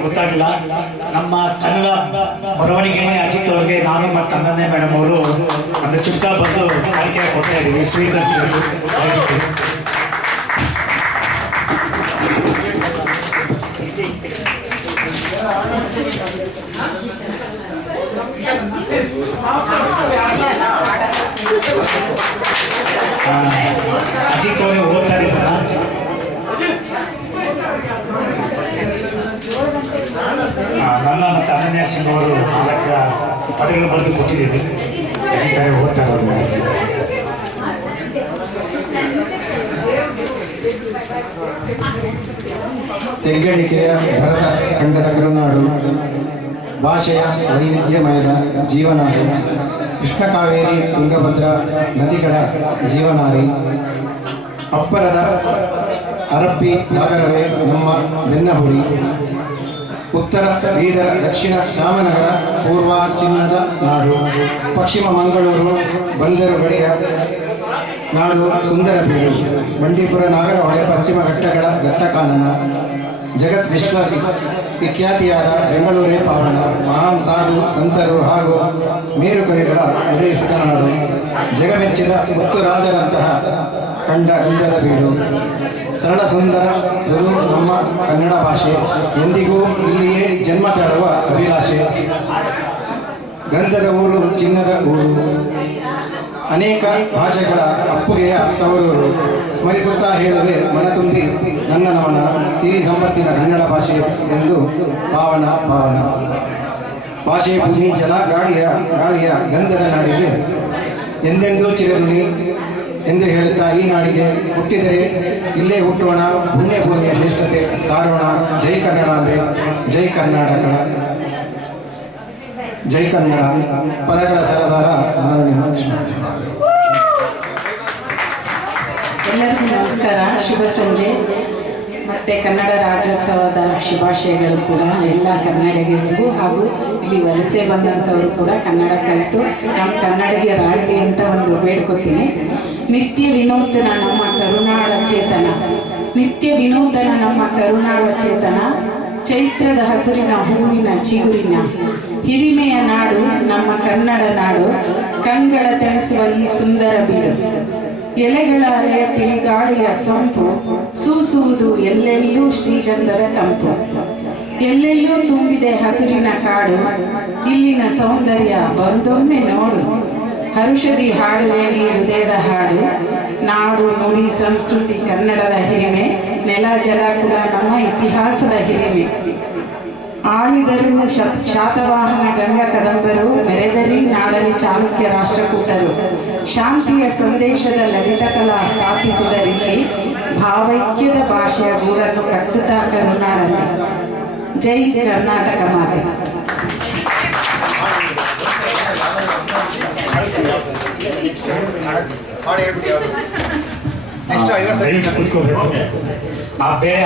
ಗೊತ್ತಾಗಲಿಲ್ಲ. ನಮ್ಮ ಕನ್ನಡ ಬರವಣಿಗೆ ಅಜಿತ್ ಅವರಿಗೆ ನಾನು ಮತ್ತು ಅಂದನೆ ಮೇಡಮ್ ಅವರು ಒಂದು ಚುಕ್ಕ ಬಂದು ಆಯ್ಕೆ ಕೊಡ್ತಾ ಇದ್ದೀವಿ, ಸ್ವೀಕರಿಸಬೇಕು. ಅಜಿತ್ ಅವರೇ ಓದ್ತಾ ಇದ್ದೀರಾ? ನನ್ನ ಮತ್ತು ಅನನ್ಯ ಸಿಂಗ್ ಅವರು ಅದಕ್ಕೆ ಪದಗಳು ಬರೆದು ಕೊಟ್ಟಿದ್ದೀವಿ. ಅಜಿತ್ ಅವರೇ ಓದ್ತಾ ಇರೋದು. ಹೆಗ್ಗಳಿಕೆಯ ಭರತ ಖಂಡದ ಕರುನಾಡು, ಭಾಷೆಯ ವೈವಿಧ್ಯಮಯದ ಜೀವನಾಡಿ, ಕೃಷ್ಣ ಕಾವೇರಿ ತುಂಗಭದ್ರಾ ನದಿಗಳ ಜೀವನಾಡಿ, ಅಪ್ಪರದ ಅರಬ್ಬಿ ಸಾಗರವೇ ನಮ್ಮ ಬೆನ್ನಹುಡಿ, ಉತ್ತರ ಬೀದರ, ದಕ್ಷಿಣ ಚಾಮನಗರ, ಪೂರ್ವ ಚಿನ್ನದ ನಾಡು, ಪಶ್ಚಿಮ ಮಂಗಳೂರು ಬಂದರು ಗಡಿಯ ನಾಡು ಸುಂದರ ಬೀಡು, ಬಂಡೀಪುರ ನಾಗರಹೊಳೆ ಪಶ್ಚಿಮ ಘಟ್ಟಗಳ ದಟ್ಟಕಾನನ, ಜಗತ್ ವಿಖ್ಯಾತಿಯಾದ ಬೆಂಗಳೂರೇ ಪಾವನ, ಮಹಾನ್ ಸಾಧು ಸಂತರು ಹಾಗೂ ಮೇರುಕವಿಗಳ ಉದಯಿಸಿದ ನಾಡು, ಜಗಮೆಚ್ಚಿದ ಮುತ್ತುರಾಜರಂತಹ ಕಂಡ ಗಂಧದ ಬೀಡು, ಸರಳ ಸುಂದರ ಗುರು ನಮ್ಮ ಕನ್ನಡ ಭಾಷೆ, ಎಂದಿಗೂ ಇಲ್ಲಿಯೇ ಜನ್ಮ ತಾಳುವ ಅಭಿಲಾಷೆ, ಗಂಧದ ಊರು ಚಿನ್ನದ ಊರು, ಅನೇಕ ಭಾಷೆಗಳ ಅಪ್ಪುಗೆಯ ತವರೂರು, ಸ್ಮರಿಸುತ್ತಾ ಹೇಳುವೆ ಮನತುಂಬಿ ನನ್ನ ನಮನ, ಸಿರಿ ಸಂಪತ್ತಿನ ಕನ್ನಡ ಭಾಷೆ ಎಂದು ಪಾವನ ಪಾವನ. ಭಾಷೆ ಭೂಮಿ ಜಲ ಗಾಳಿಯ ಗಂಧದ ನಾಡಿಗೆ ಎಂದೆಂದೂ ಚಿರಋಣಿ ಎಂದು ಹೇಳುತ್ತಾ ಈ ನಾಡಿಗೆ ಹುಟ್ಟಿದರೆ ಇಲ್ಲೇ ಹುಟ್ಟೋಣ, ಪುಣ್ಯ ಭೂಮಿಯ ಶ್ರೇಷ್ಠತೆ ಸಾರೋಣ. ಜೈ ಕನ್ನಡಾಂಬೆ, ಜೈ ಕರ್ನಾಟಕ, ಜೈ ಕನ್ನಡ. ಪದಗಳ ಸರದಾರ ನಾನು ನಿಮ್ಮ ಕೃಷ್ಣ. ಎಲ್ಲರಿಗೂ ನಮಸ್ಕಾರ, ಶುಭ ಸಂಜೆ. ಮತ್ತು ಕನ್ನಡ ರಾಜ್ಯೋತ್ಸವದ ಶುಭಾಶಯಗಳು ಕೂಡ ಎಲ್ಲ ಕನ್ನಡಿಗರಿಗೂ ಹಾಗೂ ಇಲ್ಲಿ ವಲಸೆ ಬಂದಂಥವರು ಕೂಡ ಕನ್ನಡ ಕಲಿತು ನಮ್ಮ ಕನ್ನಡಿಗರಾಗಲಿ ಅಂತ ಒಂದು ಬೇಡ್ಕೊತೀನಿ. ನಿತ್ಯ ವಿನೂತನ ನಮ್ಮ ಕರುನಾಡ ಚೇತನ, ನಿತ್ಯ ವಿನೂತನ ನಮ್ಮ ಕರುನಾಡ ಚೇತನ, ಚೈತ್ರದ ಹಸುರಿನ ಹೂವಿನ ಚಿಗುರಿನ ಹಿರಿಮೆಯ ನಾಡು ನಮ್ಮ ಕನ್ನಡ ನಾಡು, ಕಂಗಳ ತಣಿಸುವ ಈ ಸುಂದರ ಬೀಡು, ಎಲೆಗಳ ಅಲೆಯ ತಿಳಿಗಾಳಿಯ ಸೊಂಪು, ಸೂಸುವುದು ಎಲ್ಲೆಲ್ಲೂ ಶ್ರೀಗಂಧದ ಕಂಪು, ಎಲ್ಲೆಲ್ಲೂ ತುಂಬಿದೆ ಹಸಿರಿನ ಕಾಡು, ಇಲ್ಲಿನ ಸೌಂದರ್ಯ ಬಂದೊಮ್ಮೆ ನೋಡು, ಹರುಷದಿ ಹಾಡುವೆ ನೀ ಹೃದಯದ ಹಾಡು, ನಾಡು ನುಡಿ ಸಂಸ್ಕೃತಿ ಕನ್ನಡದ ಹಿರಿಮೆ, ನೆಲ ಜಲ ಕುಲ ನಮ್ಮ ಇತಿಹಾಸದ ಹಿರಿಮೆ, ಆಳಿದರು ಶಾತವಾಹನ ಗಂಗಾ ಕದಂಬರು, ಮೆರೆದರಿ ನಾಡಲಿ ಚಾಲುಕ್ಯ ರಾಷ್ಟ್ರಕೂಟರು, ಶಾಂತಿಯ ಸಂದೇಶದ ಲಲಿತ ಕಲಾ ಸ್ಥಾಪಿಸಿದರಿಲ್ಲಿ, ಭಾವೈಕ್ಯದ ಭಾಷೆಯ ಗೂಡನ್ನು ಕಟ್ಟುತ್ತಾ ಕರುನಾಡಲ್ಲಿ. ಜೈ ಕರ್ನಾಟಕ ಮಾತೆ. ಬೇರೆ